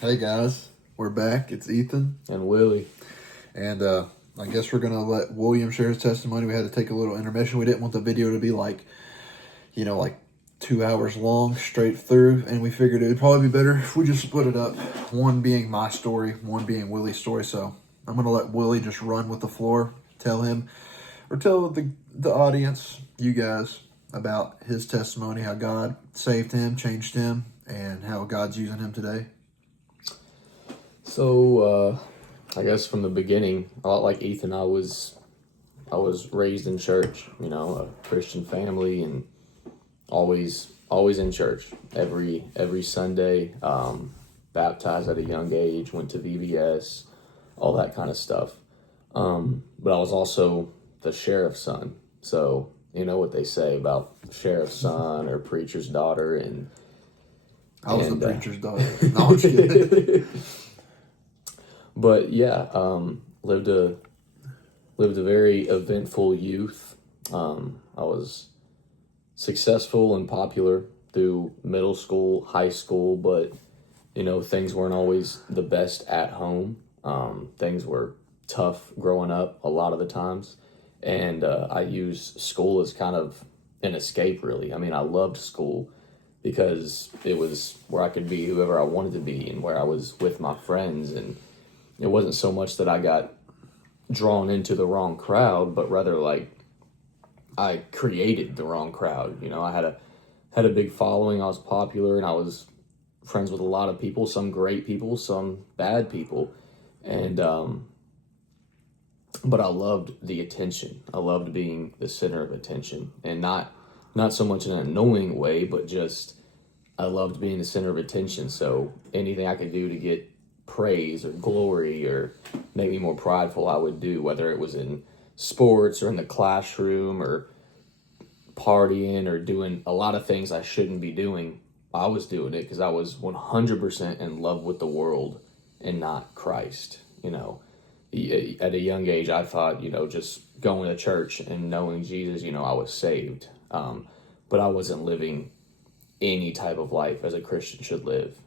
Hey guys, we're back. It's Ethan, And Willy. and I guess we're gonna let William share his testimony. We had to take a little intermission. We didn't want the video to be like 2 hours long straight through, and we figured it would probably be better if we just split it up. One being my story, one being Willy's story. So I'm gonna let Willy just run with the floor, tell him, or tell the audience, you guys, about his testimony, how God saved him, changed him, and how God's using him today. So, I guess from the beginning, a lot like Ethan, I was raised in church, a Christian family, and always in church every Sunday. Baptized at a young age, went to VBS, all that kind of stuff. But I was also the sheriff's son, so you know what they say about sheriff's son or preacher's daughter, and I was the preacher's daughter. No, I'm just kidding. But yeah, lived a very eventful youth. I was successful and popular through middle school, high school, but things weren't always the best at home. Things were tough growing up a lot of the times, and I used school as kind of an escape, really. I mean, I loved school because it was where I could be whoever I wanted to be and where I was with my friends, and it wasn't so much that I got drawn into the wrong crowd, but rather like I created the wrong crowd. I had a big following. I was popular, and I was friends with a lot of people, some great people, some bad people, and but I loved the attention. I loved being the center of attention, and not so much in an annoying way, but just I loved being the center of attention. So anything I could do to get praise or glory or make me more prideful, I would do, whether it was in sports or in the classroom or partying or doing a lot of things I shouldn't be doing. I was doing it because I was 100% in love with the world and not Christ. At a young age, I thought, just going to church and knowing Jesus, I was saved. But I wasn't living any type of life as a Christian should live.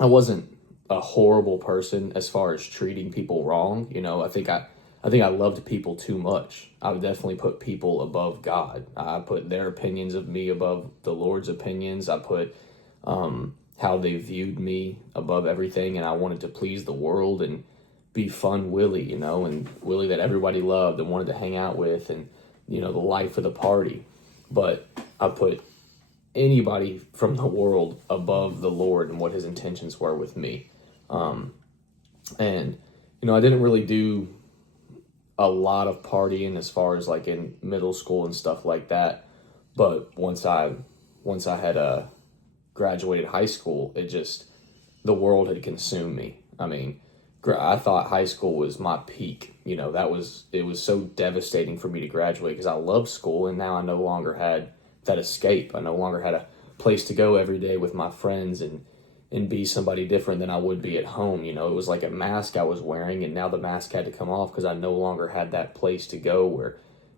I wasn't a horrible person as far as treating people wrong. I think I loved people too much. I would definitely put people above God. I put their opinions of me above the Lord's opinions. I put how they viewed me above everything, and I wanted to please the world and be fun Willy, and Willy that everybody loved and wanted to hang out with, and the life of the party. But I put anybody from the world above the Lord and what his intentions were with me. And I didn't really do a lot of partying as far as like in middle school and stuff like that. But once I had graduated high school, the world had consumed me. I mean, I thought high school was my peak. It was so devastating for me to graduate because I loved school, and now I no longer had that escape. I no longer had a place to go every day with my friends and be somebody different than I would be at home. It was like a mask I was wearing, and now the mask had to come off because I no longer had that place to go where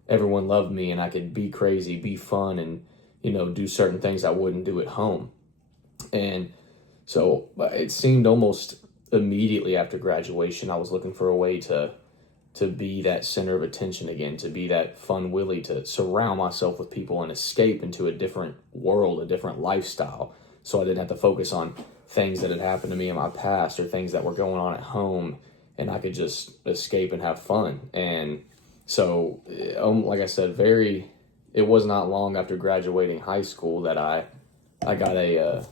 everyone loved me and I could be crazy, be fun, and do certain things I wouldn't do at home. And so it seemed almost immediately after graduation I was looking for a way to be that center of attention again, to be that fun Willy, to surround myself with people and escape into a different world, a different lifestyle, so I didn't have to focus on things that had happened to me in my past or things that were going on at home, and I could just escape and have fun. And so, like I said, it was not long after graduating high school that I got a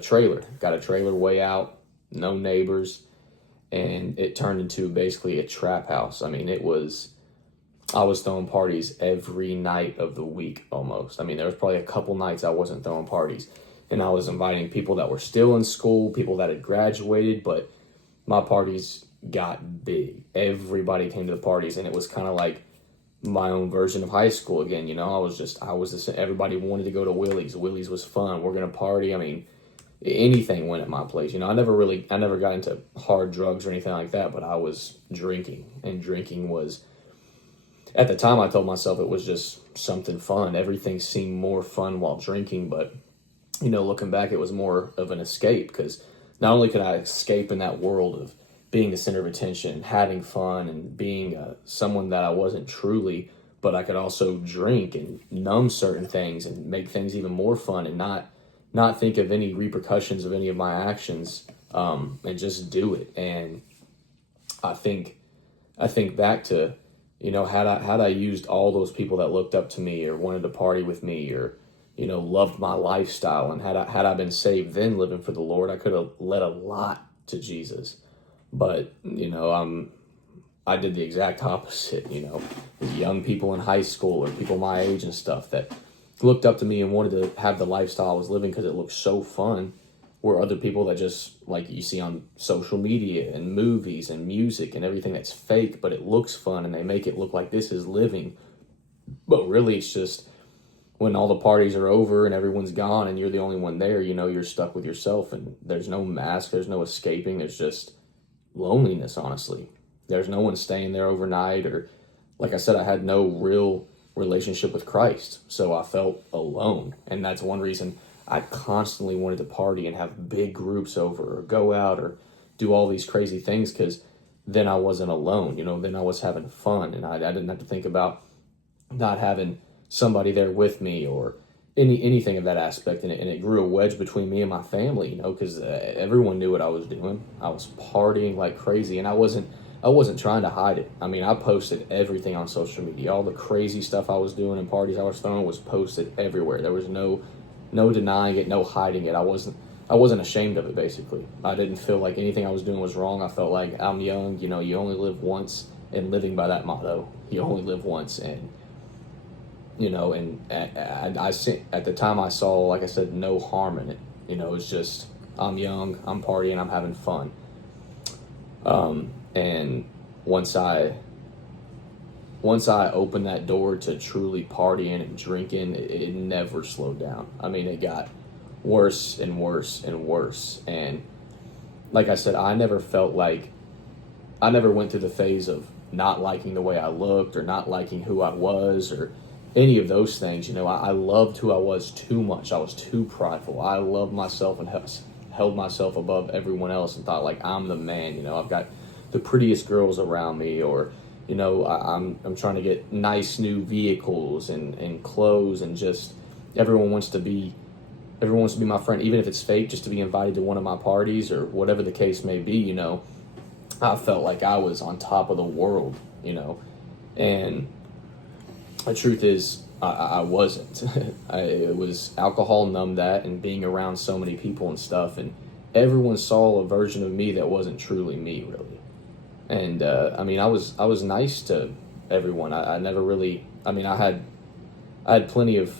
trailer way out, no neighbors, and it turned into basically a trap house. I mean, I was throwing parties every night of the week almost. I mean, there was probably a couple nights I wasn't throwing parties, and I was inviting people that were still in school, people that had graduated, but my parties got big. Everybody came to the parties, and it was kind of like my own version of high school again. Everybody wanted to go to Willy's. Willy's was fun. We're going to party. I mean, anything went at my place. I never got into hard drugs or anything like that, but I was drinking, and drinking was, at the time I told myself it was just something fun. Everything seemed more fun while drinking, but looking back, it was more of an escape, because not only could I escape in that world of being the center of attention, having fun, and being someone that I wasn't truly, but I could also drink and numb certain things and make things even more fun, and not think of any repercussions of any of my actions, and just do it. And I think back to, had I used all those people that looked up to me or wanted to party with me, or loved my lifestyle, and had I been saved then, living for the Lord, I could have led a lot to Jesus. But I did the exact opposite. Young people in high school or people my age and stuff that looked up to me and wanted to have the lifestyle I was living because it looked so fun, were other people that just, like you see on social media and movies and music and everything that's fake, but it looks fun, and they make it look like this is living. But really, it's just when all the parties are over and everyone's gone and you're the only one there, you're stuck with yourself, and there's no mask, there's no escaping, there's just loneliness, honestly. There's no one staying there overnight, or, like I said, I had no real relationship with Christ, so I felt alone. And that's one reason I constantly wanted to party and have big groups over, or go out, or do all these crazy things, because then I wasn't alone, then I was having fun, and I didn't have to think about not having somebody there with me, or anything of that aspect. And it grew a wedge between me and my family, because everyone knew what I was doing. I was partying like crazy, and I wasn't trying to hide it. I mean, I posted everything on social media. All the crazy stuff I was doing and parties I was throwing was posted everywhere. There was no denying it, no hiding it. I wasn't ashamed of it, basically. I didn't feel like anything I was doing was wrong. I felt like I'm young, you only live once, and living by that motto, you only live once. And I at the time I saw, like I said, no harm in it. It's just, I'm young, I'm partying, I'm having fun. And once I opened that door to truly partying and drinking, it never slowed down. I mean, it got worse and worse and worse. And like I said, I never went through the phase of not liking the way I looked, or not liking who I was, or any of those things. I loved who I was too much. I was too prideful. I loved myself and held myself above everyone else, and thought like I'm the man. I've got the prettiest girls around me, or I'm trying to get nice new vehicles and clothes, and just everyone wants to be my friend, even if it's fake, just to be invited to one of my parties, or whatever the case may be. I felt like I was on top of the world, and the truth is, I wasn't. It was alcohol numbed that, and being around so many people and stuff, and everyone saw a version of me that wasn't truly me, really. And I was nice to everyone. I never really. I had plenty of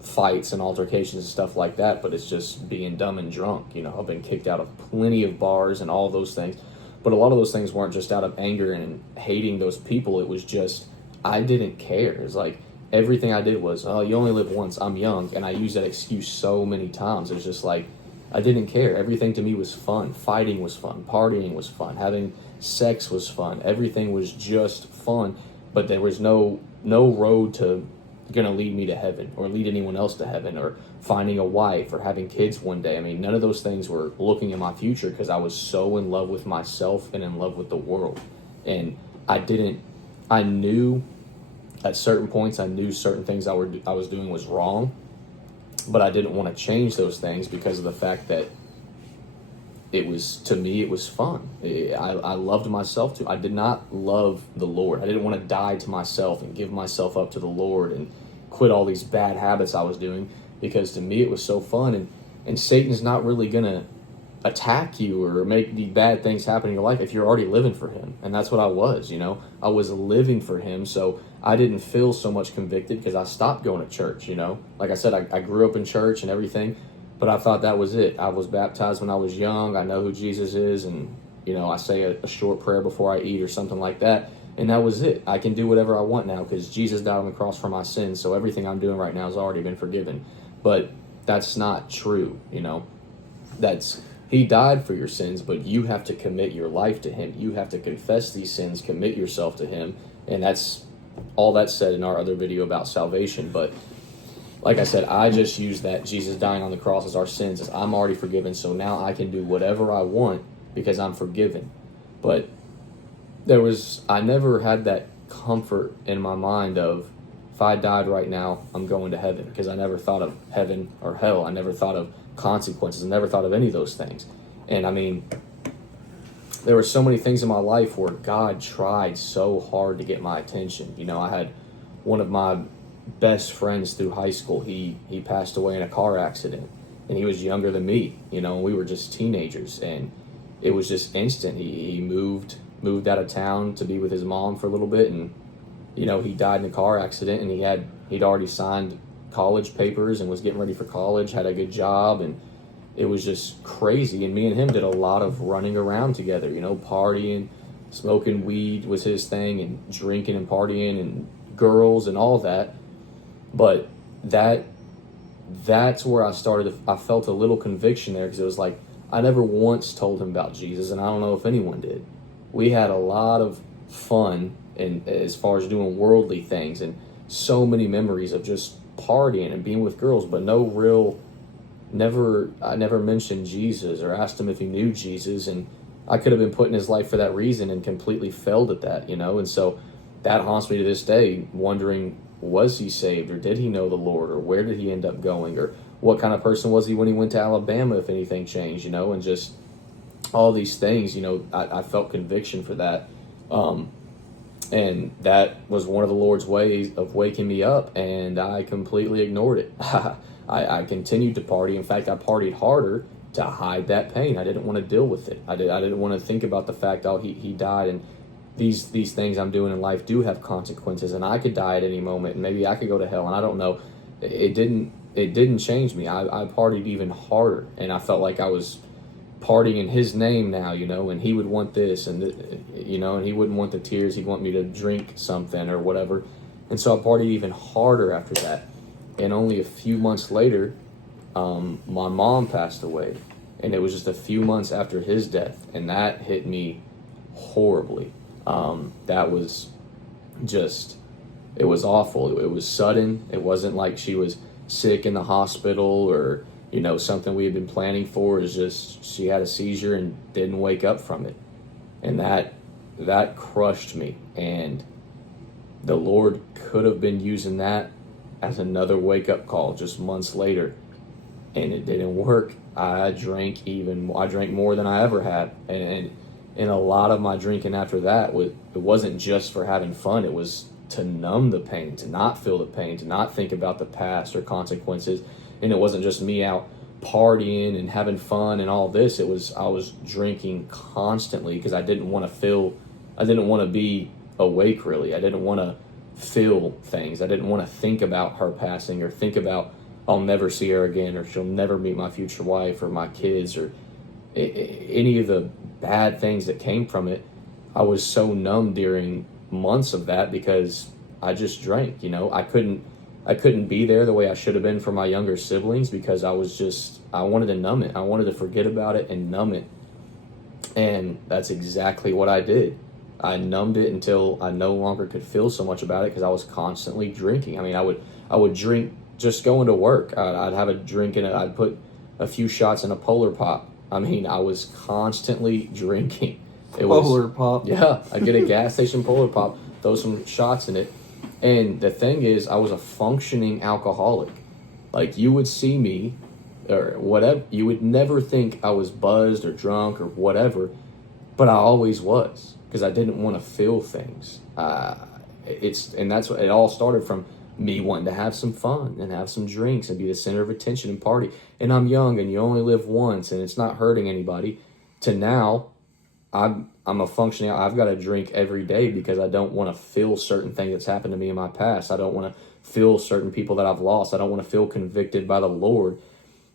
fights and altercations and stuff like that, but it's just being dumb and drunk. I've been kicked out of plenty of bars and all those things, but a lot of those things weren't just out of anger and hating those people. It was just, I didn't care. It's like everything I did was, oh, you only live once, I'm young. And I used that excuse so many times. It's just like, I didn't care. Everything to me was fun. Fighting was fun. Partying was fun. Having sex was fun. Everything was just fun. But there was no road to gonna lead me to heaven, or lead anyone else to heaven, or finding a wife, or having kids one day. None of those things were looking in my future, because I was so in love with myself and in love with the world. And I knew at certain points, I knew certain things I was doing was wrong, but I didn't want to change those things because of the fact that to me, it was fun. I loved myself too. I did not love the Lord. I didn't want to die to myself and give myself up to the Lord and quit all these bad habits I was doing, because to me it was so fun. And Satan's not really going to attack you or make the bad things happen in your life if you're already living for him. And that's what I was. I was living for him, so I didn't feel so much convicted because I stopped going to church. Like I said, I grew up in church and everything, but I thought that was it. I was baptized when I was young. I know who Jesus is, and I say a short prayer before I eat or something like that, and that was it. I can do whatever I want now because Jesus died on the cross for my sins, so everything I'm doing right now has already been forgiven. But that's not true. He died for your sins, but you have to commit your life to him. You have to confess these sins, commit yourself to him, and that's all that's said in our other video about salvation. But like I said, I just use that Jesus dying on the cross as our sins, as I'm already forgiven, so now I can do whatever I want because I'm forgiven. But I never had that comfort in my mind of, if I died right now, I'm going to heaven, because I never thought of heaven or hell. I never thought of consequences. I never thought of any of those things. And I mean, there were so many things in my life where God tried so hard to get my attention. You know, I had one of my best friends through high school. He passed away in a car accident, and he was younger than me. You know, we were just teenagers, and it was just instant. He moved out of town to be with his mom for a little bit, and you know, he died in a car accident, and he'd already signed college papers and was getting ready for college, had a good job, and it was just crazy. And me and him did a lot of running around together, you know, partying, smoking weed was his thing, and drinking and partying and girls and all that. But that's where I felt a little conviction there, because it was like, I never once told him about Jesus, and I don't know if anyone did. We had a lot of fun, and as far as doing worldly things, and so many memories of just partying and being with girls, but I never mentioned Jesus or asked him if he knew Jesus, and I could have been put in his life for that reason and completely failed at that, you know. And so that haunts me to this day, wondering, was he saved, or did he know the Lord, or where did he end up going, or what kind of person was he when he went to Alabama, if anything changed, you know. And just all these things, you know, I felt conviction for that. And that was one of the Lord's ways of waking me up, and I completely ignored it. I continued to party. In fact, I partied harder to hide that pain. I didn't want to deal with it. I didn't want to think about the fact, oh, he died, and these things I'm doing in life do have consequences, and I could die at any moment, and maybe I could go to hell, and I don't know. It didn't change me. I partied even harder, and I felt like I was partying in his name now, you know, and he would want this, and you know, and he wouldn't want the tears. He'd want me to drink something or whatever. And so I partied even harder after that. And only a few months later, my mom passed away, and it was just a few months after his death, and that hit me horribly. That was just, it was awful. It was sudden. It wasn't like she was sick in the hospital, or you know, something we had been planning for. Is just, she had a seizure and didn't wake up from it. And that crushed me. And the Lord could have been using that as another wake-up call just months later. And it didn't work. I drank more than I ever had. And a lot of my drinking after that, it wasn't just for having fun. It was to numb the pain, to not feel the pain, to not think about the past or consequences. And it wasn't just me out partying and having fun and all this. I was drinking constantly because I didn't want to be awake, really. I didn't want to feel things. I didn't want to think about her passing, or think about, I'll never see her again, or she'll never meet my future wife or my kids, or any of the bad things that came from it. I was so numb during months of that because I just drank, you know. I couldn't be there the way I should have been for my younger siblings, because I wanted to numb it. I wanted to forget about it and numb it. And that's exactly what I did. I numbed it until I no longer could feel so much about it, because I was constantly drinking. I mean, I would drink just going to work. I'd have a drink I'd put a few shots in a Polar Pop. I mean, I was constantly drinking. Polar Pop. Yeah, I'd get a gas station Polar Pop, throw some shots in it. And the thing is, I was a functioning alcoholic. Like, you would see me, or whatever, you would never think I was buzzed or drunk or whatever, but I always was, because I didn't want to feel things. And that's what it all started from, me wanting to have some fun and have some drinks and be the center of attention and party. And I'm young, and you only live once, and it's not hurting anybody. To now, I'm a functioning. I've got to drink every day because I don't want to feel certain things that's happened to me in my past. I don't want to feel certain people that I've lost. I don't want to feel convicted by the Lord.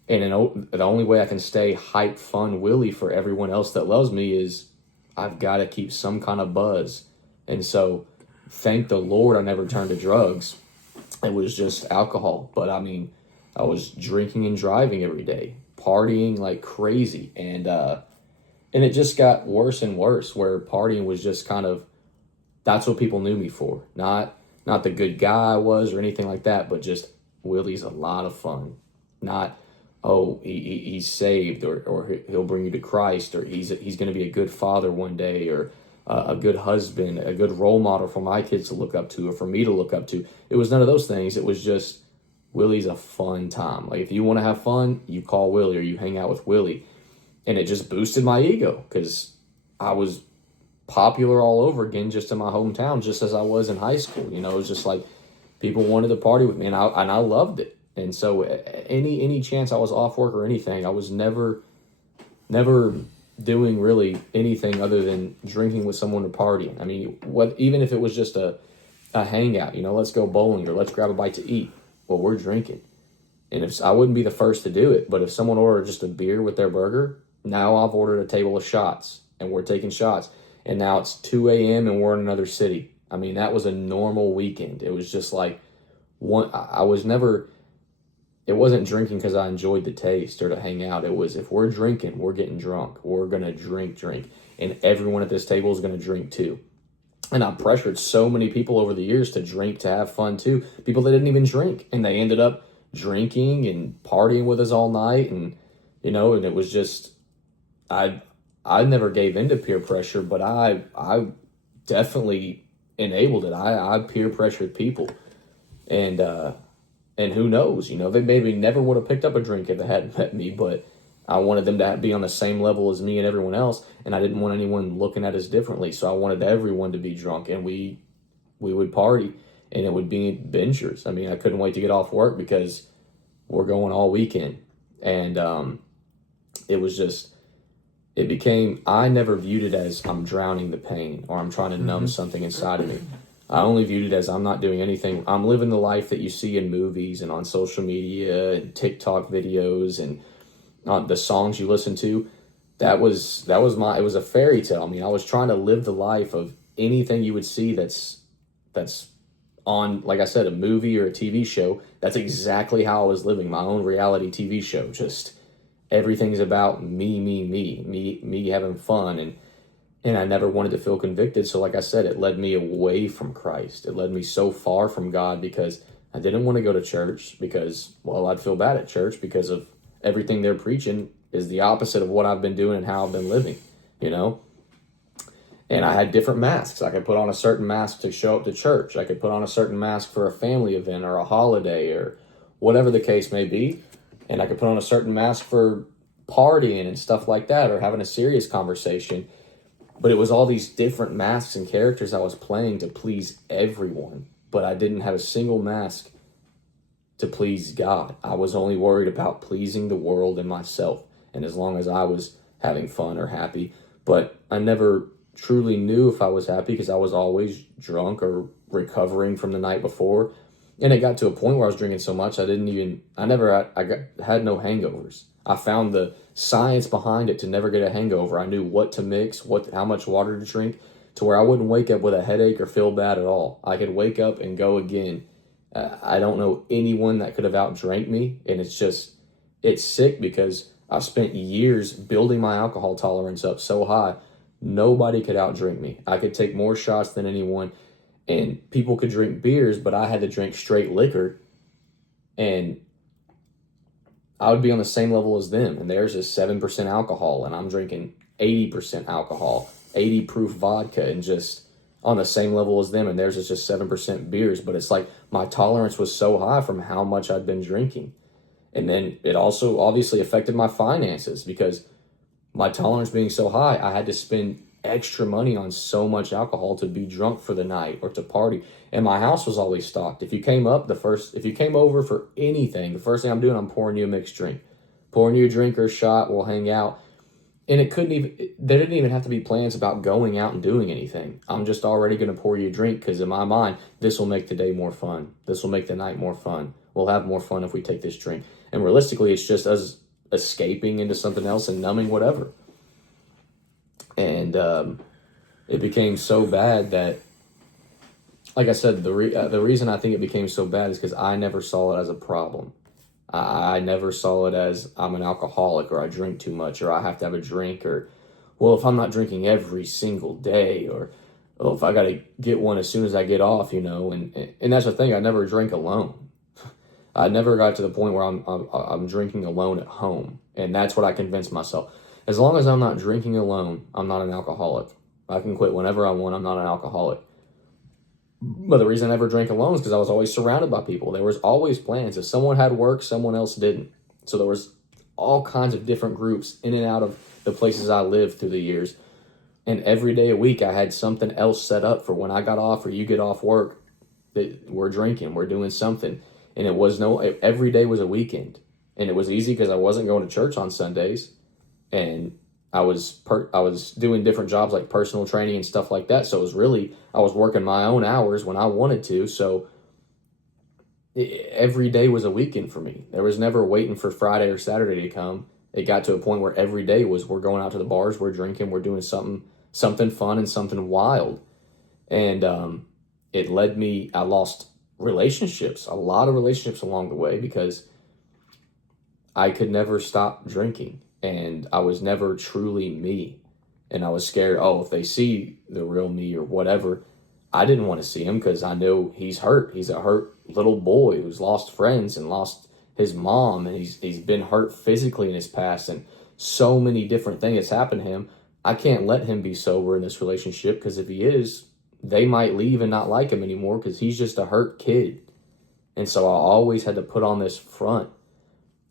And the only way I can stay hype, fun, Willy for everyone else that loves me is I've got to keep some kind of buzz. And so, thank the Lord I never turned to drugs. It was just alcohol. But I mean, I was drinking and driving every day, partying like crazy. And it just got worse and worse, where partying was just kind of, that's what people knew me for. Not the good guy I was or anything like that, but just Willy's a lot of fun. Not, oh, he's saved, or he'll bring you to Christ, or he's going to be a good father one day, or a good husband, a good role model for my kids to look up to, or for me to look up to. It was none of those things. It was just, Willy's a fun time. Like, if you want to have fun, you call Willy or you hang out with Willy. And it just boosted my ego because I was popular all over again just in my hometown, just as I was in high school. You know, it was just like people wanted to party with me, and I loved it. And so any chance I was off work or anything, I was never doing really anything other than drinking with someone or partying. I mean, even if it was just a hangout, you know, let's go bowling or let's grab a bite to eat. Well, we're drinking. And if I wouldn't be the first to do it, but if someone ordered just a beer with their burger, now I've ordered a table of shots and we're taking shots. And now it's 2 a.m. and we're in another city. I mean, that was a normal weekend. It was just like it wasn't drinking because I enjoyed the taste or to hang out. It was, if we're drinking, we're getting drunk. We're going to drink. And everyone at this table is going to drink too. And I pressured so many people over the years to drink, to have fun too. People that didn't even drink. And they ended up drinking and partying with us all night. And, you know, and it was just, I never gave into peer pressure, but I definitely enabled it. I peer pressured people. And who knows, you know, they maybe never would have picked up a drink if they hadn't met me, but I wanted them to be on the same level as me and everyone else, and I didn't want anyone looking at us differently, so I wanted everyone to be drunk, and we would party, and it would be bingers. I mean, I couldn't wait to get off work because we're going all weekend, and I never viewed it as I'm drowning the pain, or I'm trying to numb something inside of me. I only viewed it as I'm not doing anything. I'm living the life that you see in movies and on social media and TikTok videos and the songs you listen to. It was a fairy tale. I mean, I was trying to live the life of anything you would see that's on, like I said, a movie or a TV show. That's exactly how I was living my own reality TV show. Just everything's about me having fun, and I never wanted to feel convicted. So like I said, it led me away from Christ. It led me so far from God because I didn't want to go to church because, well, I'd feel bad at church because of everything they're preaching is the opposite of what I've been doing and how I've been living, you know? And I had different masks. I could put on a certain mask to show up to church. I could put on a certain mask for a family event or a holiday or whatever the case may be. And I could put on a certain mask for partying and stuff like that, or having a serious conversation. But it was all these different masks and characters I was playing to please everyone. But I didn't have a single mask to please God. I was only worried about pleasing the world and myself. And as long as I was having fun or happy. But I never truly knew if I was happy because I was always drunk or recovering from the night before. And it got to a point where I was drinking so much I had no hangovers. I found the science behind it to never get a hangover. I knew what to mix, how much water to drink, to where I wouldn't wake up with a headache or feel bad at all. I could wake up and go again. I don't know anyone that could have outdrank me, and it's sick because I spent years building my alcohol tolerance up so high. Nobody could outdrink me. I could take more shots than anyone, and people could drink beers, but I had to drink straight liquor, and I would be on the same level as them, and theirs is 7% alcohol, and I'm drinking 80% alcohol, 80 proof vodka, and just on the same level as them, and theirs is just 7% beers. But it's like my tolerance was so high from how much I'd been drinking. And then it also obviously affected my finances because my tolerance being so high, I had to spend extra money on so much alcohol to be drunk for the night or to party. And my house was always stocked. If you came over for anything, the first thing I'm doing, I'm pouring you a mixed drink. Pouring you a drink or a shot, we'll hang out. And there didn't even have to be plans about going out and doing anything. I'm just already going to pour you a drink because in my mind, this will make the day more fun. This will make the night more fun. We'll have more fun if we take this drink. And realistically, it's just us escaping into something else and numbing whatever. And it became so bad that, like I said, the reason I think it became so bad is because I never saw it as a problem. I never saw it as I'm an alcoholic or I drink too much or I have to have a drink or, well, if I'm not drinking every single day or if I got to get one as soon as I get off, you know. And that's the thing, I never drank alone. I never got to the point where I'm drinking alone at home, and that's what I convinced myself. As long as I'm not drinking alone, I'm not an alcoholic. I can quit whenever I want. I'm not an alcoholic. But the reason I never drank alone is because I was always surrounded by people. There was always plans. If someone had work, someone else didn't. So there was all kinds of different groups in and out of the places I lived through the years. And every day a week, I had something else set up for when I got off or you get off work. That we're drinking, we're doing something. And every day was a weekend. And it was easy because I wasn't going to church on Sundays. And I was doing different jobs like personal training and stuff like that. So I was working my own hours when I wanted to. So every day was a weekend for me. There was never waiting for Friday or Saturday to come. It got to a point where every day we're going out to the bars, we're drinking, we're doing something fun and something wild. And I lost relationships, a lot of relationships along the way because I could never stop drinking. And I was never truly me. And I was scared, if they see the real me or whatever, I didn't want to see him because I know he's hurt. He's a hurt little boy who's lost friends and lost his mom. And he's been hurt physically in his past. And so many different things has happened to him. I can't let him be sober in this relationship because if he is, they might leave and not like him anymore because he's just a hurt kid. And so I always had to put on this front.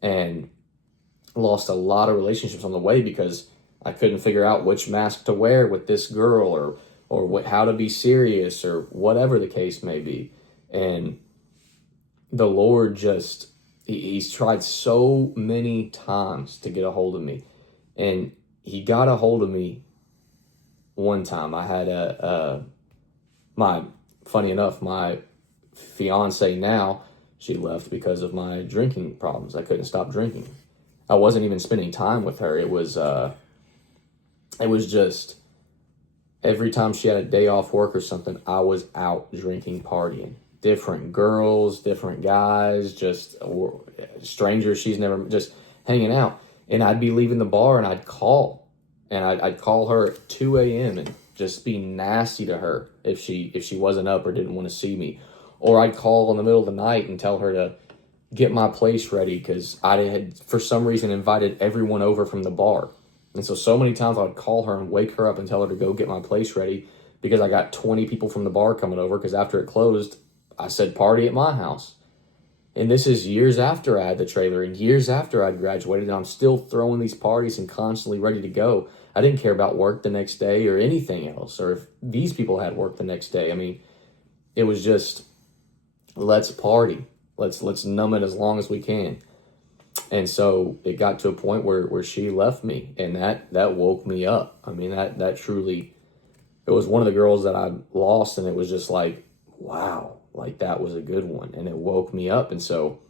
And lost a lot of relationships on the way because I couldn't figure out which mask to wear with this girl or how to be serious or whatever the case may be. And the Lord he's tried so many times to get a hold of me. And he got a hold of me one time. I had funny enough, my fiance now, she left because of my drinking problems. I couldn't stop drinking. I wasn't even spending time with her. It was just every time she had a day off work or something, I was out drinking, partying. Different girls, different guys, just strangers she's never, just hanging out. And I'd be leaving the bar and I'd call. And I'd call her at 2 a.m. and just be nasty to her if she wasn't up or didn't want to see me. Or I'd call in the middle of the night and tell her to get my place ready because I had, for some reason, invited everyone over from the bar. And so many times I would call her and wake her up and tell her to go get my place ready because I got 20 people from the bar coming over because after it closed, I said party at my house. And this is years after I had the trailer and years after I'd graduated, and I'm still throwing these parties and constantly ready to go. I didn't care about work the next day or anything else, or if these people had work the next day. I mean, it was just, let's party. Let's numb it as long as we can. And so it got to a point where she left me, and that woke me up. I mean, that truly, it was one of the girls that I lost, and it was just like, wow, like that was a good one. And it woke me up. And so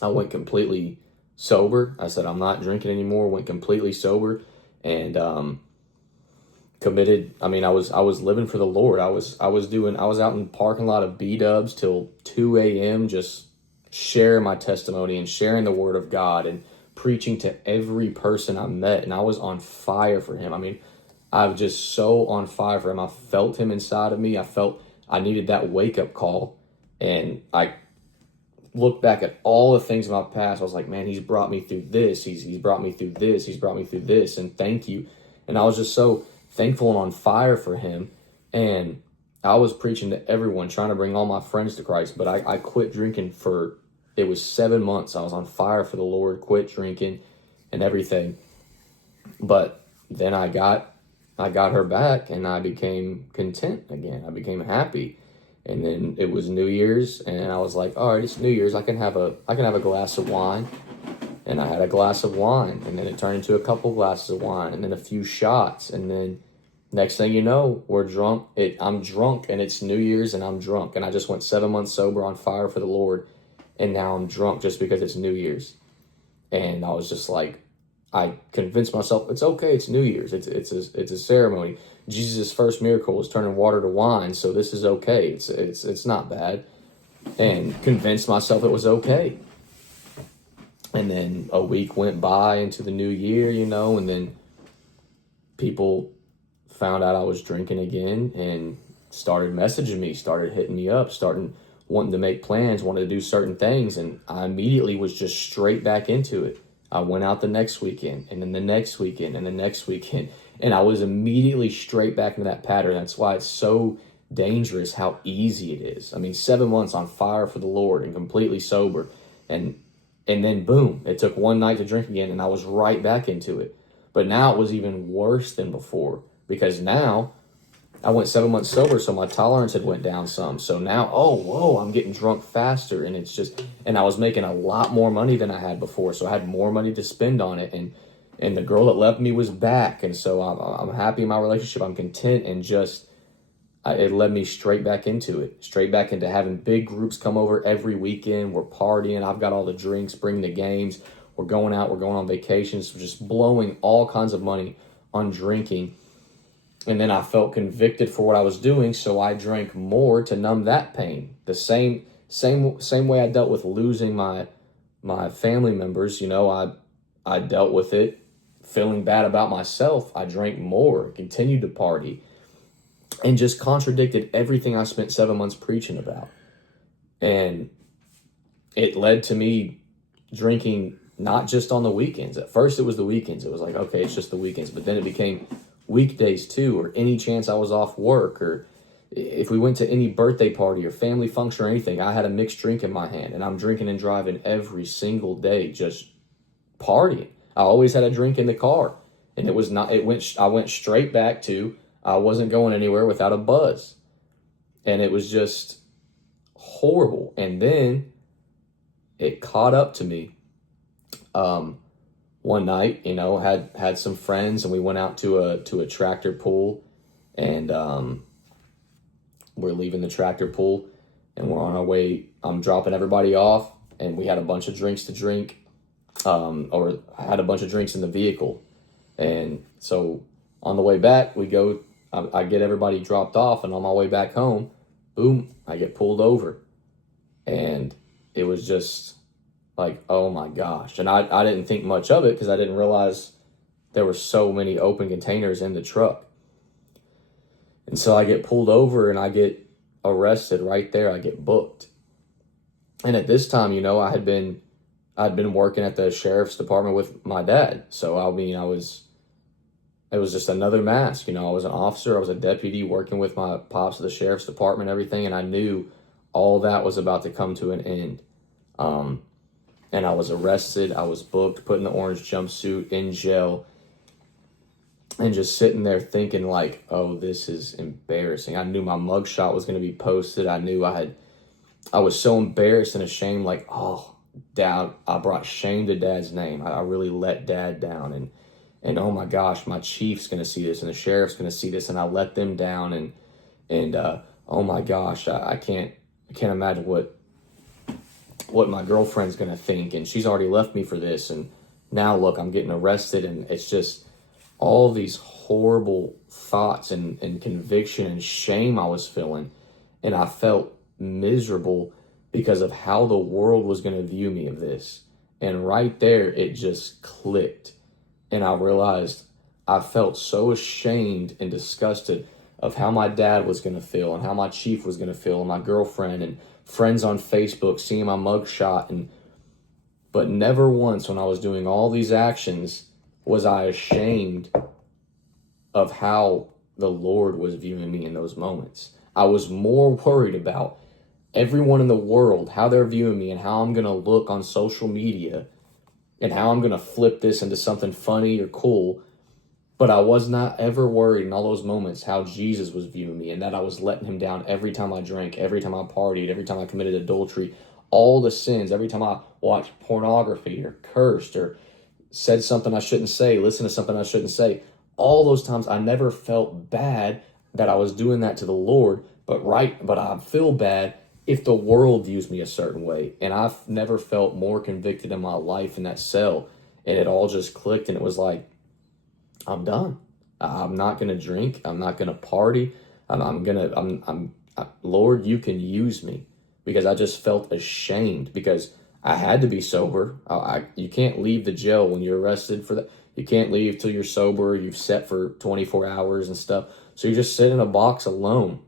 I went completely sober. I said, I'm not drinking anymore, went completely sober and committed. I mean, I was living for the Lord. I was out in the parking lot of B-Dubs till 2 a.m. just sharing my testimony and sharing the word of God and preaching to every person I met. And I was on fire for him. I mean, I was just so on fire for him. I felt him inside of me. I felt I needed that wake-up call. And I looked back at all the things in my past. I was like, man, he's brought me through this. He's brought me through this. He's brought me through this. And thank you. And I was just so thankful and on fire for him. And I was preaching to everyone, trying to bring all my friends to Christ. But I quit drinking it was 7 months. I was on fire for the Lord, quit drinking and everything. But then I got her back and I became content again. I became happy. And then it was New Year's and I was like, all right, it's New Year's. I can have a glass of wine. And I had a glass of wine, and then it turned into a couple glasses of wine, and then a few shots, and then next thing you know, we're drunk. I'm drunk, and it's New Year's, and I'm drunk, and I just went 7 months sober on fire for the Lord, and now I'm drunk just because it's New Year's. And I was just like, I convinced myself, it's okay, it's New Year's, it's a ceremony. Jesus' first miracle was turning water to wine, so this is okay, it's not bad, and convinced myself it was okay. And then a week went by into the new year, and then people found out I was drinking again and started messaging me, started hitting me up, starting wanting to make plans, wanted to do certain things, and I immediately was just straight back into it. I went out the next weekend, and then the next weekend, and the next weekend, and I was immediately straight back into that pattern. That's why it's so dangerous how easy it is. I mean, 7 months on fire for the Lord and completely sober, and then boom, it took one night to drink again, and I was right back into it. But now it was even worse than before, because now I went 7 months sober, so my tolerance had went down some. So now, oh, whoa, I'm getting drunk faster, and it's just, and I was making a lot more money than I had before, so I had more money to spend on it, and the girl that left me was back, and so I'm happy in my relationship, I'm content, and just, it led me straight back into it, straight back into having big groups come over every weekend. We're partying, I've got all the drinks, bringing the games, we're going out, we're going on vacations, we're just blowing all kinds of money on drinking. And then I felt convicted for what I was doing, so I drank more to numb that pain. The same way I dealt with losing my family members. I dealt with it, feeling bad about myself. I drank more, continued to party, and just contradicted everything I spent 7 months preaching about. And it led to me drinking not just on the weekends. At first, it was the weekends. It was like, okay, it's just the weekends. But then it became weekdays too, or any chance I was off work, or if we went to any birthday party or family function or anything, I had a mixed drink in my hand, and I'm drinking and driving every single day, just partying. I always had a drink in the car, and I went straight back to, I wasn't going anywhere without a buzz, and it was just horrible. And then it caught up to me. One night, had some friends, and we went out to a tractor pull, and we're leaving the tractor pull, and we're on our way. I'm dropping everybody off, and we had a bunch of drinks to drink, or I had a bunch of drinks in the vehicle, and so on the way back, we go. I get everybody dropped off, and on my way back home, boom, I get pulled over, and it was just like, oh my gosh. And I didn't think much of it because I didn't realize there were so many open containers in the truck. And so I get pulled over and I get arrested right there. I get booked. And at this time, I'd been working at the sheriff's department with my dad. So it was just another mask. I was an officer, I was a deputy working with my pops at the sheriff's department and everything. And I knew all that was about to come to an end. And I was arrested, I was booked, put in the orange jumpsuit, in jail, and just sitting there thinking like, oh, this is embarrassing. I knew my mugshot was going to be posted. I knew I was so embarrassed and ashamed, like, oh, Dad, I brought shame to Dad's name. I really let Dad down. And oh my gosh, my chief's going to see this, and the sheriff's going to see this, and I let them down. And oh my gosh, I can't imagine what my girlfriend's going to think, and she's already left me for this, and now look, I'm getting arrested, and it's just all these horrible thoughts and conviction and shame I was feeling, and I felt miserable because of how the world was going to view me of this. And right there, it just clicked, and I realized I felt so ashamed and disgusted of how my dad was going to feel, and how my chief was going to feel, and my girlfriend, and friends on Facebook seeing my mugshot, but never once when I was doing all these actions was I ashamed of how the Lord was viewing me in those moments. I was more worried about everyone in the world, how they're viewing me, and how I'm going to look on social media, and how I'm going to flip this into something funny or cool. But I was not ever worried in all those moments how Jesus was viewing me, and that I was letting him down every time I drank, every time I partied, every time I committed adultery, all the sins, every time I watched pornography or cursed or said something I shouldn't say, listened to something I shouldn't say. All those times I never felt bad that I was doing that to the Lord, but I feel bad if the world views me a certain way. And I've never felt more convicted in my life in that cell. And it all just clicked, and it was like, I'm done. I'm not going to drink. I'm not going to party. Lord, you can use me, because I just felt ashamed because I had to be sober. You can't leave the jail when you're arrested for that. You can't leave till you're sober. You've set for 24 hours and stuff. So you just sit in a box alone.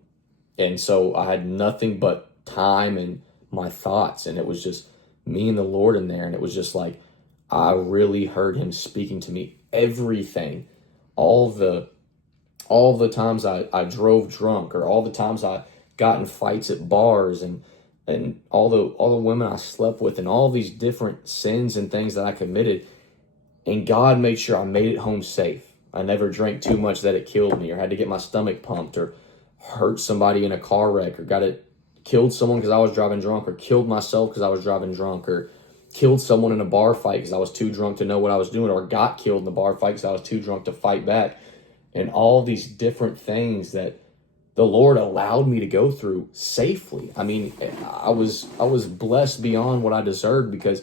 And so I had nothing but time and my thoughts. And it was just me and the Lord in there. And it was just like, I really heard him speaking to me. Everything, all the times I drove drunk, or all the times I got in fights at bars, and all the women I slept with, and all these different sins and things that I committed. And God made sure I made it home safe. I never drank too much that it killed me, or had to get my stomach pumped, or hurt somebody in a car wreck, or killed someone because I was driving drunk, or killed myself because I was driving drunk, or killed someone in a bar fight because I was too drunk to know what I was doing, or got killed in the bar fight because I was too drunk to fight back. And all these different things that the Lord allowed me to go through safely. I mean, I was blessed beyond what I deserved, because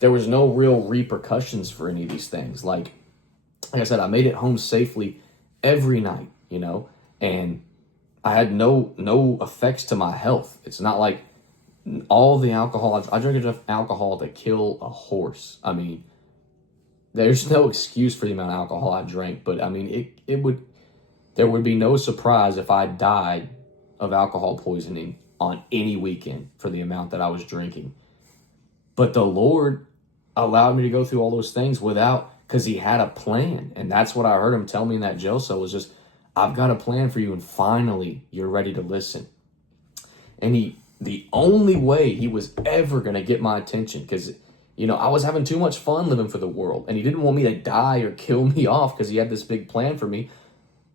there was no real repercussions for any of these things. Like I said, I made it home safely every night, and I had no effects to my health. It's not like all the alcohol. I drank enough alcohol to kill a horse. I mean, there's no excuse for the amount of alcohol I drank, but I mean, there would be no surprise if I died of alcohol poisoning on any weekend for the amount that I was drinking. But the Lord allowed me to go through all those things because he had a plan. And that's what I heard him tell me in that jail cell, was just, I've got a plan for you, and finally you're ready to listen. And the only way he was ever going to get my attention, because I was having too much fun living for the world, and he didn't want me to die or kill me off, because he had this big plan for me.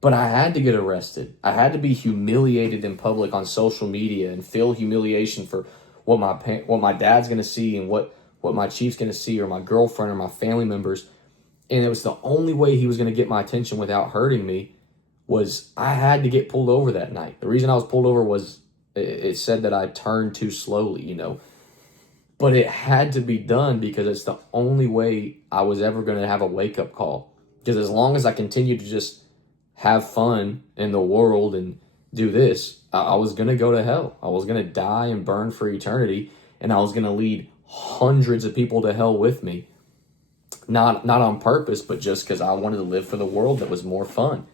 But I had to get arrested. I had to be humiliated in public on social media, and feel humiliation for what my dad's going to see, and what my chief's going to see, or my girlfriend, or my family members. And it was the only way he was going to get my attention without hurting me, was I had to get pulled over that night. The reason I was pulled over was it said that I turned too slowly, But it had to be done, because it's the only way I was ever going to have a wake-up call. Because as long as I continued to just have fun in the world and do this, I was going to go to hell. I was going to die and burn for eternity, and I was going to lead hundreds of people to hell with me. Not on purpose, but just because I wanted to live for the world that was more fun.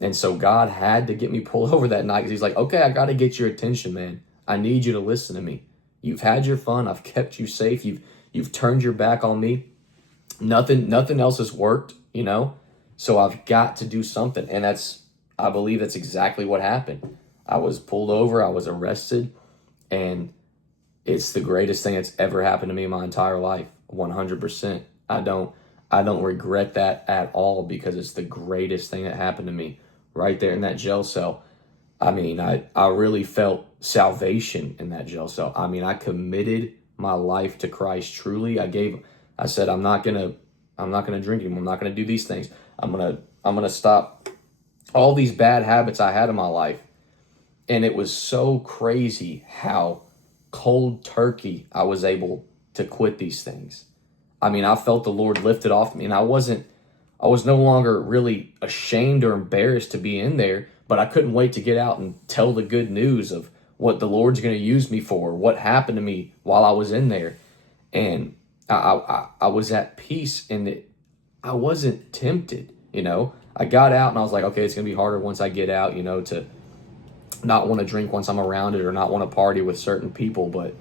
And so God had to get me pulled over that night, because he's like, okay, I got to get your attention, man. I need you to listen to me. You've had your fun. I've kept you safe. You've turned your back on me. Nothing else has worked, So I've got to do something. And I believe that's exactly what happened. I was pulled over. I was arrested. And it's the greatest thing that's ever happened to me in my entire life. 100%. I don't regret that at all, because it's the greatest thing that happened to me right there in that jail cell. I mean, I really felt salvation in that jail cell. I mean, I committed my life to Christ truly. I said, I'm not gonna drink anymore. I'm not gonna do these things. I'm gonna stop all these bad habits I had in my life. And it was so crazy how cold turkey I was able to quit these things. I mean, I felt the Lord lift it off me, and I was no longer really ashamed or embarrassed to be in there, but I couldn't wait to get out and tell the good news of what the Lord's going to use me for, what happened to me while I was in there. And I was at peace, and I wasn't tempted, I got out and I was like, okay, it's going to be harder once I get out, to not want to drink once I'm around it, or not want to party with certain people. But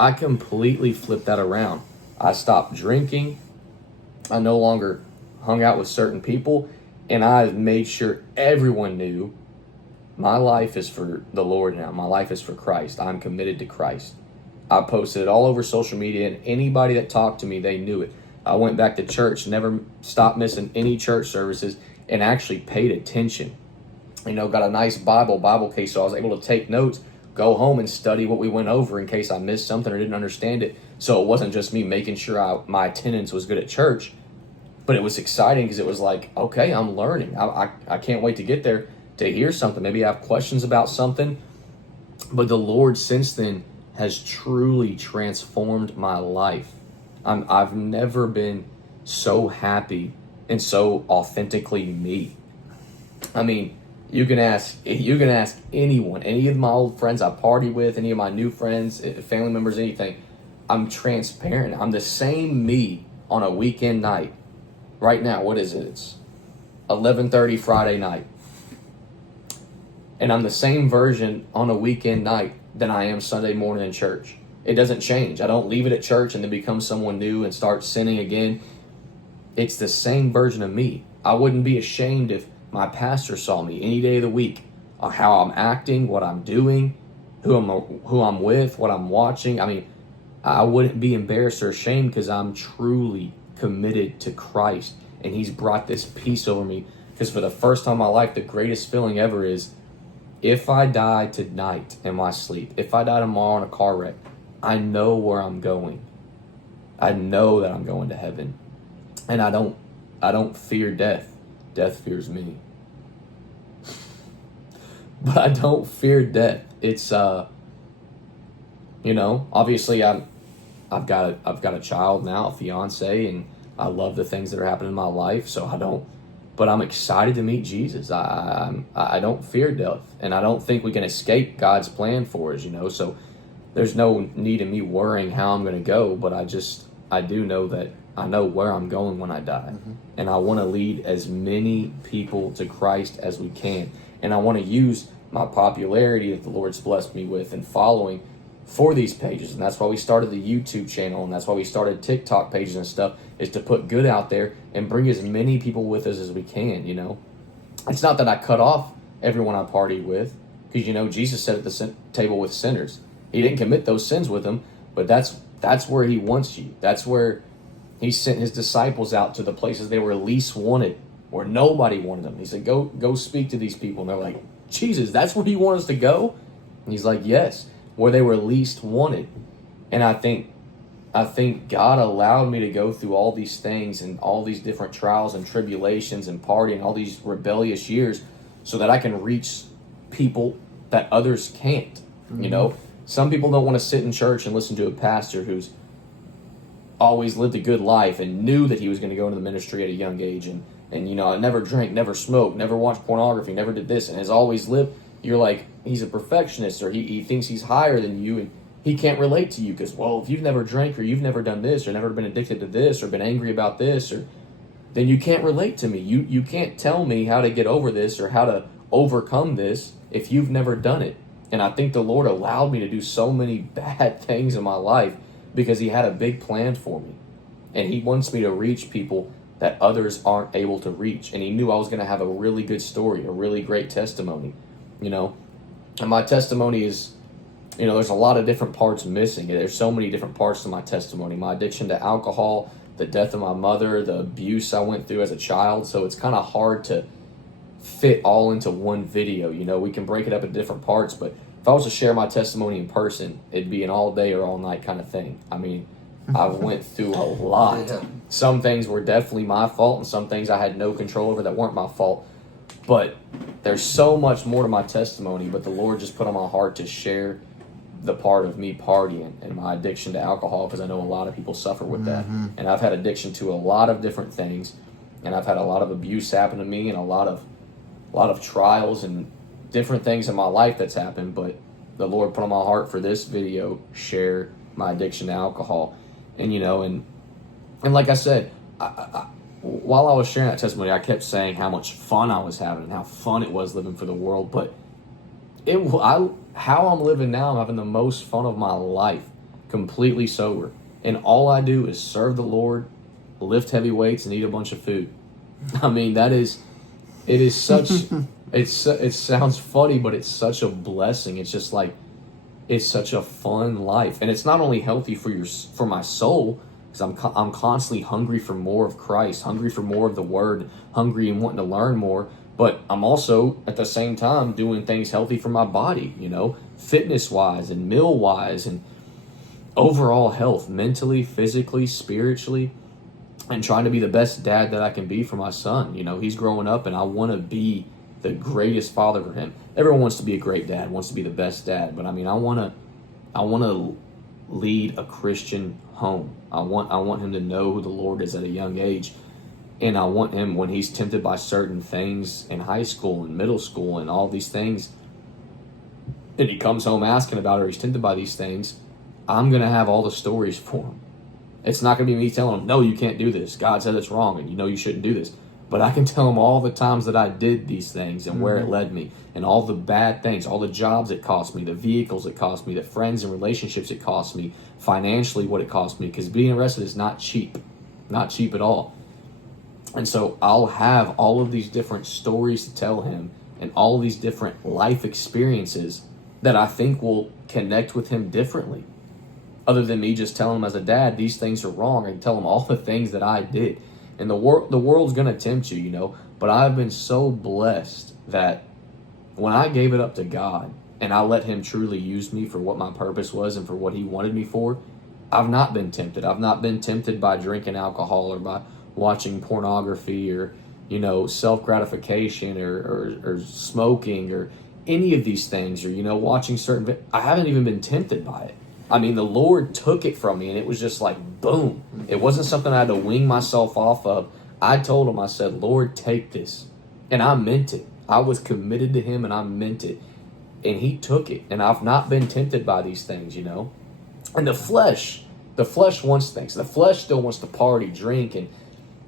I completely flipped that around. I stopped drinking. I no longer hung out with certain people, and I made sure everyone knew my life is for the Lord now. My life is for Christ. I'm committed to Christ. I posted it all over social media, and anybody that talked to me, they knew it. I went back to church, never stopped missing any church services, and actually paid attention. Got a nice Bible case, so I was able to take notes, go home and study what we went over in case I missed something or didn't understand it. So it wasn't just me making sure my attendance was good at church, but it was exciting, because it was like, okay, I'm learning. I can't wait to get there to hear something. Maybe I have questions about something. But the Lord since then has truly transformed my life. I've never been so happy and so authentically me. I mean, you can ask anyone, any of my old friends I party with, any of my new friends, family members, anything. I'm transparent. I'm the same me on a weekend night. Right now, what is it? It's 11:30 Friday night. And I'm the same version on a weekend night than I am Sunday morning in church. It doesn't change. I don't leave it at church and then become someone new and start sinning again. It's the same version of me. I wouldn't be ashamed if my pastor saw me any day of the week, how I'm acting, what I'm doing, who I'm with, what I'm watching. I mean, I wouldn't be embarrassed or ashamed because I'm truly committed to Christ, and he's brought this peace over me. Because for the first time in my life, the greatest feeling ever is, if I die tonight in my sleep, if I die tomorrow in a car wreck, I know where I'm going. I know that I'm going to heaven. And I don't fear death. Death fears me. But I don't fear death. It's obviously I've got a child now, a fiance, and I love the things that are happening in my life, but I'm excited to meet Jesus. I don't fear death, and I don't think we can escape God's plan for us, so there's no need in me worrying how I'm going to go, but I do know that I know where I'm going when I die. Mm-hmm. And I want to lead as many people to Christ as we can. And I want to use my popularity that the Lord's blessed me with and following for these pages. And that's why we started the YouTube channel, and that's why we started TikTok pages and stuff, is to put good out there and bring as many people with us as we can, It's not that I cut off everyone I partied with, because, Jesus sat at the table with sinners. He didn't commit those sins with them, but that's where he wants you. That's where he sent his disciples out to the places they were least wanted, where nobody wanted them. He said, go speak to these people. And they're like, Jesus, that's where you want us to go? And he's like, yes, where they were least wanted. And I think God allowed me to go through all these things and all these different trials and tribulations and partying, all these rebellious years, so that I can reach people that others can't. Mm-hmm. Some people don't want to sit in church and listen to a pastor who's always lived a good life and knew that he was going to go into the ministry at a young age and never drank, never smoked, never watched pornography, never did this, and has always lived. You're like, he's a perfectionist, or he thinks he's higher than you, and he can't relate to you because, well, if you've never drank, or you've never done this, or never been addicted to this, or been angry about this, then you can't relate to me. You can't tell me how to get over this or how to overcome this if you've never done it. And I think the Lord allowed me to do so many bad things in my life because he had a big plan for me. And he wants me to reach people that others aren't able to reach. And he knew I was going to have a really good story, a really great testimony, And my testimony is, there's a lot of different parts missing. There's so many different parts to my testimony. My addiction to alcohol, the death of my mother, the abuse I went through as a child. So it's kind of hard to fit all into one video. We can break it up into different parts, but if I was to share my testimony in person, it'd be an all day or all night kind of thing. I mean, I went through a lot. Yeah. Some things were definitely my fault, and some things I had no control over that weren't my fault. But there's so much more to my testimony, but the Lord just put on my heart to share the part of me partying and my addiction to alcohol, because I know a lot of people suffer with that. And I've had addiction to a lot of different things, and I've had a lot of abuse happen to me and a lot of trials and different things in my life that's happened. But the Lord put on my heart for this video, share my addiction to alcohol. And and like I said, while I was sharing that testimony, I kept saying how much fun I was having and how fun it was living for the world. But how I'm living now, I'm having the most fun of my life, completely sober. And all I do is serve the Lord, lift heavy weights, and eat a bunch of food. I mean, it is such, it sounds funny, but it's such a blessing. It's just like, it's such a fun life. And it's not only healthy for my soul, because I'm constantly hungry for more of Christ, hungry for more of the Word, hungry and wanting to learn more. But I'm also, at the same time, doing things healthy for my body, fitness-wise and meal-wise and overall health, mentally, physically, spiritually, and trying to be the best dad that I can be for my son. He's growing up, and I want to be the greatest father for him. Everyone wants to be a great dad, wants to be the best dad, but I mean, I want to lead a Christian home. I want him to know who the Lord is at a young age. And I want him, when he's tempted by certain things in high school and middle school and all these things, and he comes home asking about it, or he's tempted by these things, I'm going to have all the stories for him. It's not going to be me telling him, no, you can't do this. God said it's wrong, and you shouldn't do this. But I can tell him all the times that I did these things and where it led me, and all the bad things, all the jobs it cost me, the vehicles it cost me, the friends and relationships it cost me, financially what it cost me, because being arrested is not cheap at all. And so I'll have all of these different stories to tell him and all of these different life experiences that I think will connect with him differently. Other than me just telling him as a dad, these things are wrong, and tell him all the things that I did. And the world's going to tempt you, but I've been so blessed that when I gave it up to God and I let him truly use me for what my purpose was and for what he wanted me for, I've not been tempted. I've not been tempted by drinking alcohol or by watching pornography or, self-gratification or smoking or any of these things or, watching I haven't even been tempted by it. I mean, the Lord took it from me, and it was just like, boom. It wasn't something I had to wing myself off of. I told him, I said, Lord, take this. And I meant it. I was committed to him, and I meant it. And he took it. And I've not been tempted by these things, And the flesh wants things. The flesh still wants to party, drink, and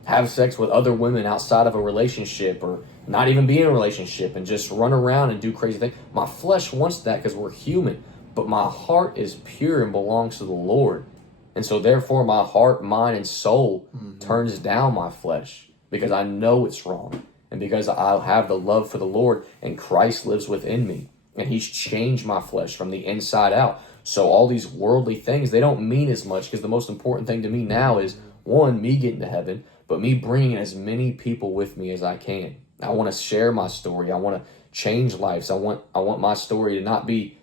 have sex with other women outside of a relationship, or not even be in a relationship, and just run around and do crazy things. My flesh wants that because we're human. But my heart is pure and belongs to the Lord. And so therefore my heart, mind, and soul turns down my flesh because I know it's wrong. And because I have the love for the Lord and Christ lives within me. And he's changed my flesh from the inside out. So all these worldly things, they don't mean as much, because the most important thing to me now is, one, me getting to heaven, but me bringing as many people with me as I can. I want to share my story. I want to change lives. I want my story to not be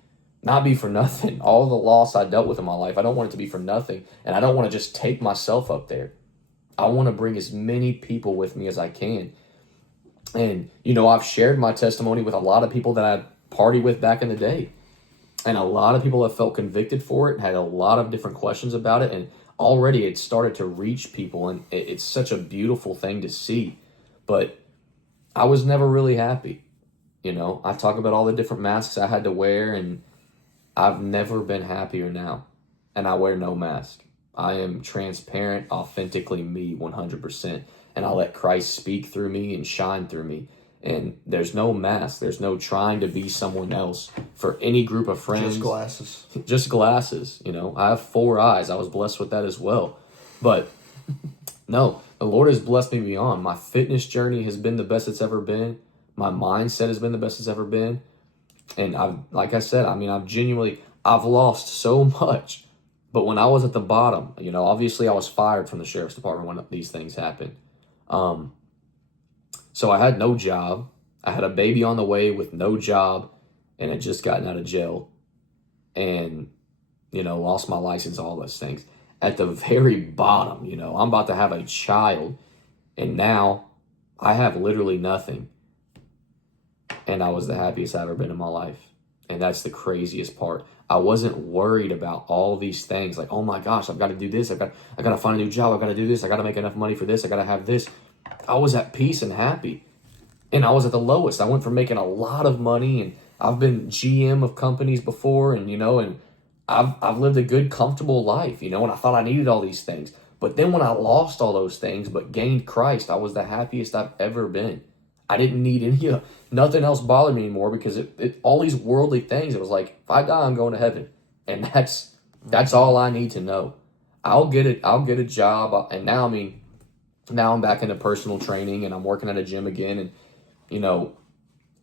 for nothing. All the loss I dealt with in my life, I don't want it to be for nothing. And I don't want to just take myself up there. I want to bring as many people with me as I can. And, I've shared my testimony with a lot of people that I partied with back in the day. And a lot of people have felt convicted for it, had a lot of different questions about it. And already it started to reach people. And it's such a beautiful thing to see. But I was never really happy. I talk about all the different masks I had to wear, and I've never been happier now, and I wear no mask. I am transparent, authentically me, 100%, and I let Christ speak through me and shine through me. And there's no mask. There's no trying to be someone else for any group of friends. Just glasses. Just glasses. I have 4 eyes. I was blessed with that as well. But no, the Lord has blessed me beyond. My fitness journey has been the best it's ever been. My mindset has been the best it's ever been. And I've lost so much. But when I was at the bottom, obviously I was fired from the sheriff's department when these things happened. So I had no job. I had a baby on the way with no job, and had just gotten out of jail, and, lost my license, all those things. At the very bottom, I'm about to have a child, and now I have literally nothing. And I was the happiest I've ever been in my life. And that's the craziest part. I wasn't worried about all these things. Like, oh my gosh, I've got to do this. I got to find a new job. I got to do this. I got to make enough money for this. I got to have this. I was at peace and happy. And I was at the lowest. I went from making a lot of money, and I've been GM of companies before, and, and I've lived a good, comfortable life, and I thought I needed all these things. But then when I lost all those things, but gained Christ, I was the happiest I've ever been. I didn't need nothing else bothered me anymore, because it all these worldly things, it was like, if I die, I'm going to heaven. And that's all I need to know. I'll get a job. And now I'm back into personal training, and I'm working at a gym again, and,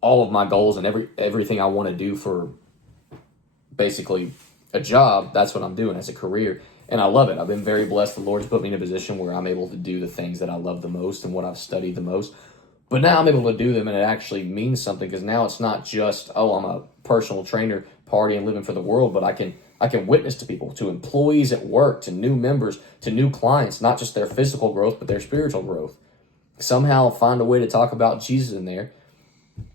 all of my goals and everything I want to do for basically a job, that's what I'm doing as a career. And I love it. I've been very blessed. The Lord's put me in a position where I'm able to do the things that I love the most and what I've studied the most. But now I'm able to do them, and it actually means something, because now it's not just, I'm a personal trainer, partying, living for the world, but I can witness to people, to employees at work, to new members, to new clients, not just their physical growth, but their spiritual growth. Somehow find a way to talk about Jesus in there.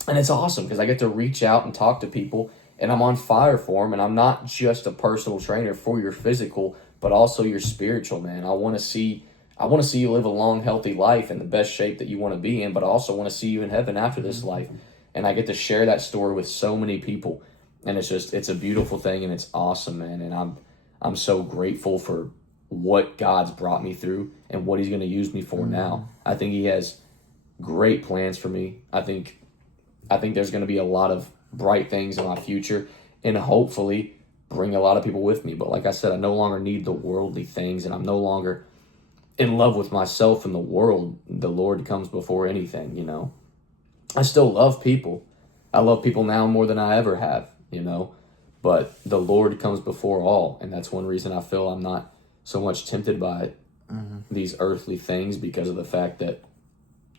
And it's awesome, because I get to reach out and talk to people, and I'm on fire for them. And I'm not just a personal trainer for your physical, but also your spiritual, man. I want to see you live a long, healthy life in the best shape that you want to be in, but I also want to see you in heaven after this life. And I get to share that story with so many people. And it's a beautiful thing, and it's awesome, man. And I'm so grateful for what God's brought me through and what he's going to use me for now. I think he has great plans for me. I think there's going to be a lot of bright things in my future, and hopefully bring a lot of people with me. But like I said, I no longer need the worldly things, and I'm no longer in love with myself and the world. The Lord comes before anything, you know. I still love people. I love people now more than I ever have, you know. But the Lord comes before all, and that's one reason I feel I'm not so much tempted by these earthly things, because of the fact that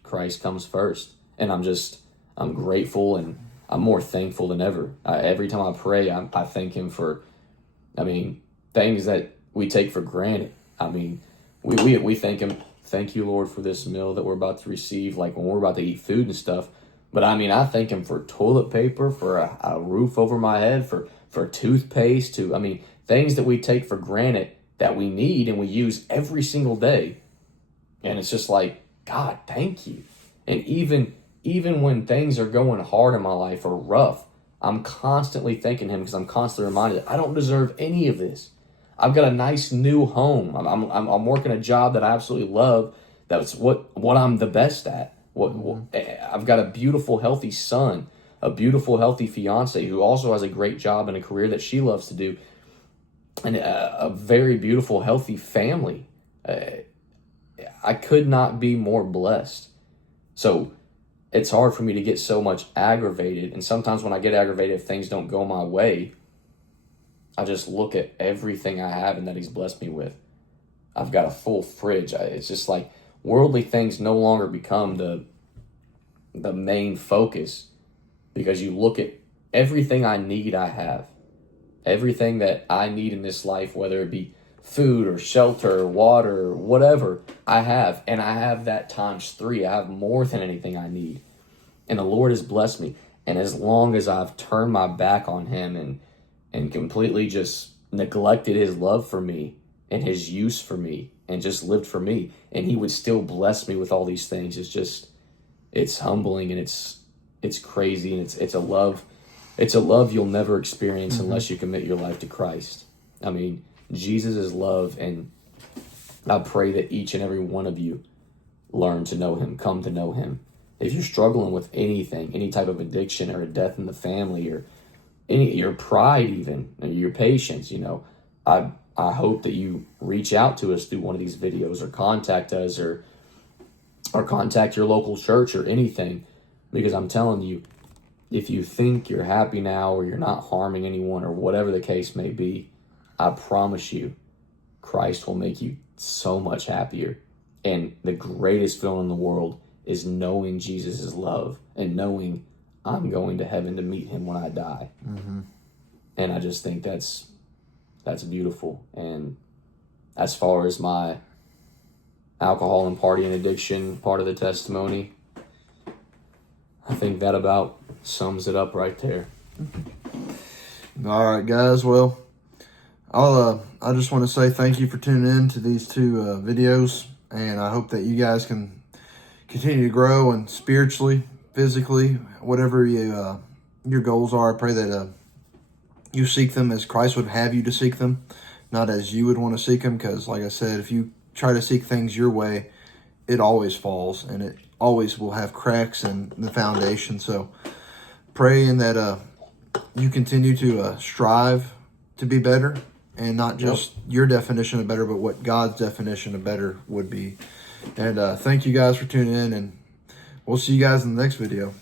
Christ comes first. And I'm grateful, and I'm more thankful than ever. Every time I pray, I thank him for, things that we take for granted. We thank him. Thank you, Lord, for this meal that we're about to receive, like when we're about to eat food and stuff. But I thank him for toilet paper, for a roof over my head, for toothpaste, things that we take for granted that we need and we use every single day. And it's just like, God, thank you. And even when things are going hard in my life or rough, I'm constantly thanking him, because I'm constantly reminded I don't deserve any of this. I've got a nice new home. I'm working a job that I absolutely love. That's what I'm the best at. I've got a beautiful, healthy son, a beautiful, healthy fiance who also has a great job and a career that she loves to do, and a very beautiful, healthy family. I could not be more blessed. So it's hard for me to get so much aggravated. And sometimes when I get aggravated, if things don't go my way, I just look at everything I have and that he's blessed me with. I've got a full fridge. It's just like worldly things no longer become the main focus, because you look at everything I need, I have. Everything that I need in this life, whether it be food or shelter or water or whatever, I have. And I have that times 3. I have more than anything I need. And the Lord has blessed me. And as long as I've turned my back on him and completely just neglected his love for me and his use for me and just lived for me, and he would still bless me with all these things, it's humbling, and it's crazy, and it's a love you'll never experience unless you commit your life to Christ. Jesus is love, and I pray that each and every one of you learn to know him, come to know him. If you're struggling with anything, any type of addiction or a death in the family, or your pride, even, or your patience, I hope that you reach out to us through one of these videos, or contact us, or contact your local church or anything, because I'm telling you, if you think you're happy now, or you're not harming anyone, or whatever the case may be, I promise you, Christ will make you so much happier. And the greatest feeling in the world is knowing Jesus' love, and knowing I'm going to heaven to meet him when I die. And I just think that's beautiful. And as far as my alcohol and partying addiction part of the testimony, I think that about sums it up right there. All right, guys. Well, I just want to say thank you for tuning in to these 2 videos, and I hope that you guys can continue to grow, and spiritually, physically, whatever your goals are. I pray that you seek them as Christ would have you to seek them, not as you would want to seek them, because like I said, if you try to seek things your way, it always falls, and it always will have cracks in the foundation. So praying that you continue to strive to be better, and not just your definition of better, but what God's definition of better would be. And thank you guys for tuning in, and we'll see you guys in the next video.